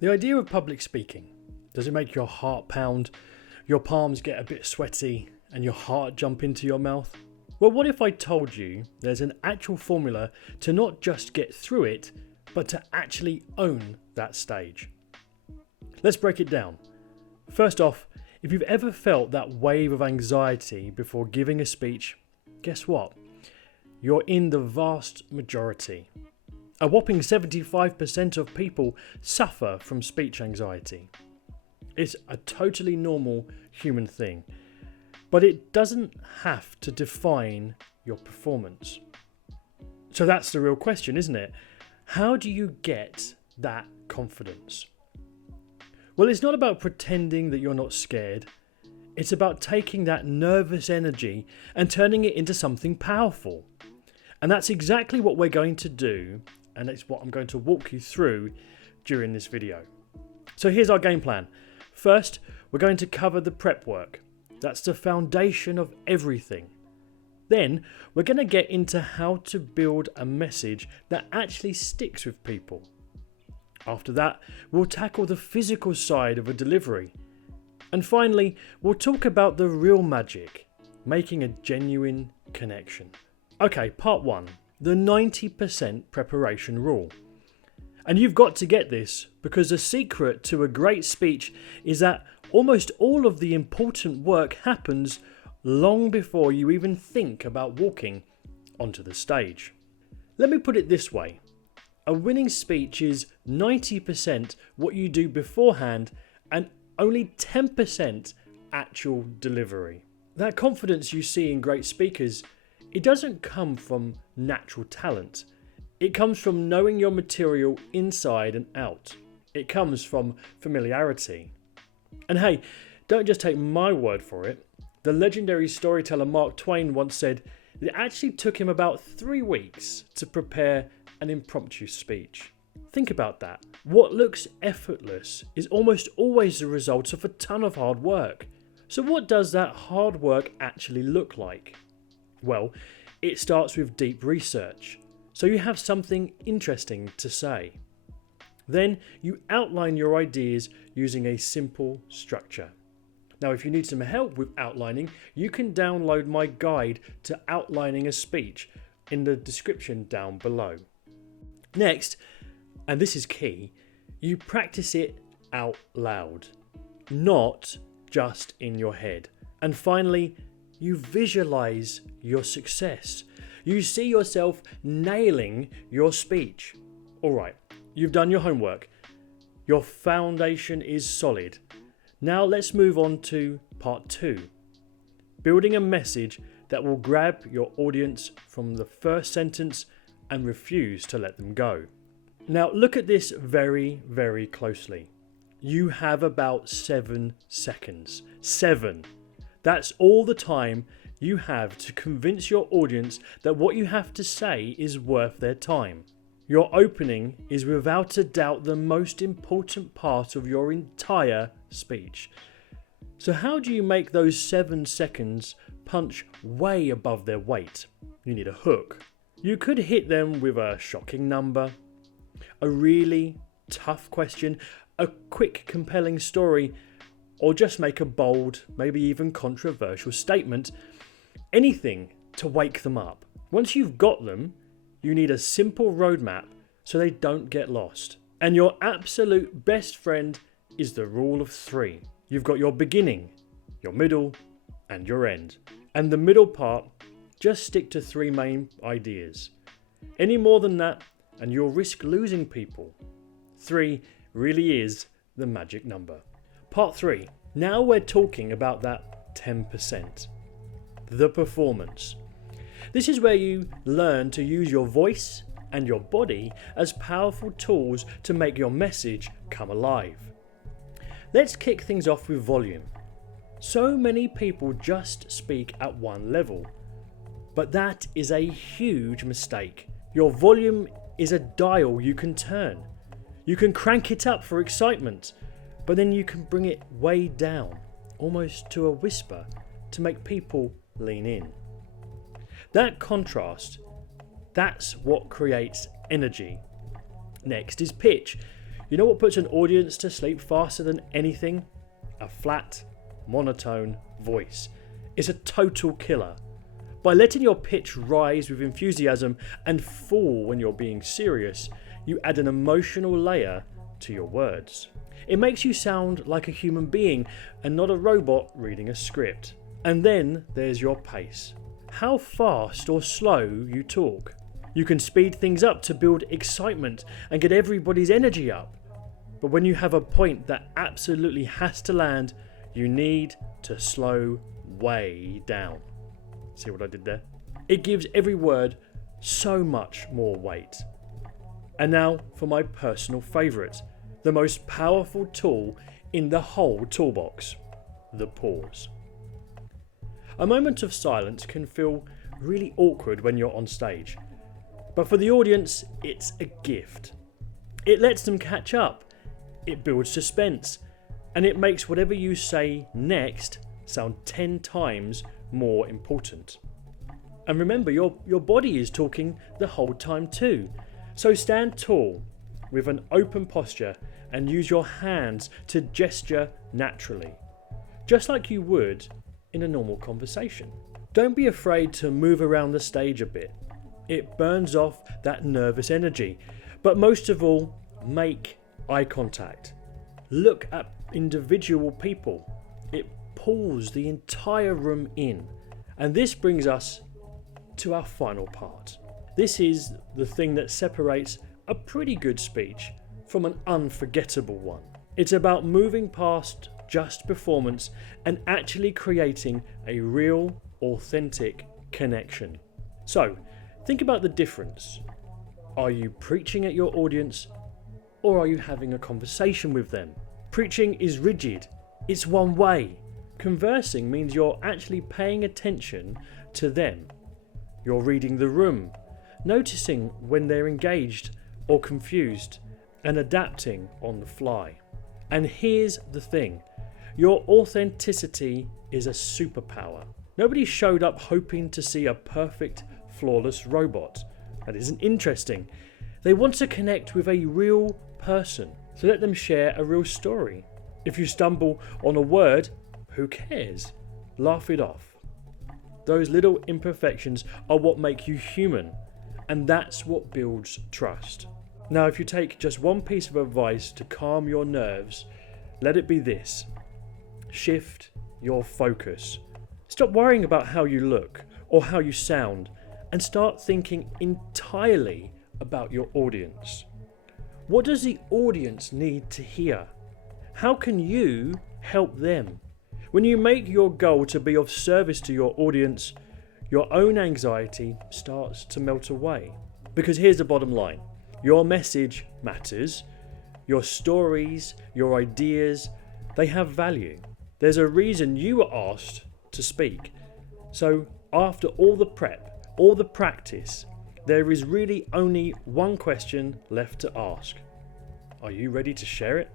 The idea of public speaking, does it make your heart pound, your palms get a bit sweaty, and your heart jump into your mouth? Well, what if I told you there's an actual formula to not just get through it, but to actually own that stage? Let's break it down. First off, if you've ever felt that wave of anxiety before giving a speech, guess what? You're in the vast majority. A whopping 75% of people suffer from speech anxiety. It's a totally normal human thing, but it doesn't have to define your performance. So that's the real question, isn't it? How do you get that confidence? Well, it's not about pretending that you're not scared. It's about taking that nervous energy and turning it into something powerful. And that's exactly what we're going to do, and it's what I'm going to walk you through during this video. So here's our game plan. First, we're going to cover the prep work. That's the foundation of everything. Then, we're going to get into how to build a message that actually sticks with people. After that, we'll tackle the physical side of a delivery. And finally, we'll talk about the real magic, making a genuine connection. Okay, part 1, the 90% preparation rule. And you've got to get this because the secret to a great speech is that almost all of the important work happens long before you even think about walking onto the stage. Let me put it this way. A winning speech is 90% what you do beforehand and only 10% actual delivery. That confidence you see in great speakers, it doesn't come from natural talent. It comes from knowing your material inside and out. It comes from familiarity. And hey, don't just take my word for it. The legendary storyteller Mark Twain once said that it actually took him about 3 weeks to prepare an impromptu speech. Think about that. What looks effortless is almost always the result of a ton of hard work. So what does that hard work actually look like? Well, it starts with deep research, so you have something interesting to say. Then you outline your ideas using a simple structure. Now, if you need some help with outlining, you can download my guide to outlining a speech in the description down below. Next, and this is key, you practice it out loud, not just in your head. And finally, you visualize your success. You see yourself nailing your speech. All right, you've done your homework. Your foundation is solid. Now let's move on to part 2. Building a message that will grab your audience from the first sentence and refuse to let them go. Now look at this very, very closely. You have about 7 seconds. 7. That's all the time you have to convince your audience that what you have to say is worth their time. Your opening is without a doubt the most important part of your entire speech. So how do you make those 7 seconds punch way above their weight? You need a hook. You could hit them with a shocking number, a really tough question, a quick compelling story, or just make a bold, maybe even controversial statement. Anything to wake them up. Once you've got them, you need a simple roadmap so they don't get lost. And your absolute best friend is the rule of 3. You've got your beginning, your middle, and your end. And the middle part, just stick to 3 main ideas. Any more than that, and you'll risk losing people. 3 really is the magic number. Part 3. Now we're talking about that 10%. The performance. This is where you learn to use your voice and your body as powerful tools to make your message come alive. Let's kick things off with volume. So many people just speak at one level, but that is a huge mistake. Your volume is a dial you can turn. You can crank it up for excitement, but then you can bring it way down, almost to a whisper, to make people lean in. That contrast, that's what creates energy. Next is pitch. You know what puts an audience to sleep faster than anything? A flat, monotone voice. It's a total killer. By letting your pitch rise with enthusiasm and fall when you're being serious, you add an emotional layer to your words. It makes you sound like a human being and not a robot reading a script. And then there's your pace. How fast or slow you talk. You can speed things up to build excitement and get everybody's energy up. But when you have a point that absolutely has to land, you need to slow way down. See what I did there? It gives every word so much more weight. And now for my personal favourite, the most powerful tool in the whole toolbox, the pause. A moment of silence can feel really awkward when you're on stage, but for the audience, it's a gift. It lets them catch up, it builds suspense, and it makes whatever you say next sound 10 times more important. And remember, your body is talking the whole time too. So stand tall with an open posture and use your hands to gesture naturally, just like you would in a normal conversation. Don't be afraid to move around the stage a bit. It burns off that nervous energy. But most of all, make eye contact. Look at individual people. It pulls the entire room in. And this brings us to our final part. This is the thing that separates a pretty good speech from an unforgettable one. It's about moving past just performance and actually creating a real, authentic connection. So, think about the difference. Are you preaching at your audience, or are you having a conversation with them? Preaching is rigid. It's one way. Conversing means you're actually paying attention to them. You're reading the room, noticing when they're engaged or confused, and adapting on the fly. And here's the thing. Your authenticity is a superpower. Nobody showed up hoping to see a perfect, flawless robot. That isn't interesting. They want to connect with a real person, so let them share a real story. If you stumble on a word, who cares? Laugh it off. Those little imperfections are what make you human, and that's what builds trust. Now, if you take just one piece of advice to calm your nerves, let it be this. Shift your focus. Stop worrying about how you look or how you sound, and start thinking entirely about your audience. What does the audience need to hear? How can you help them? When you make your goal to be of service to your audience, your own anxiety starts to melt away. Because here's the bottom line. Your message matters. Your stories, your ideas, they have value. There's a reason you were asked to speak. So after all the prep, all the practice, there is really only one question left to ask. Are you ready to share it?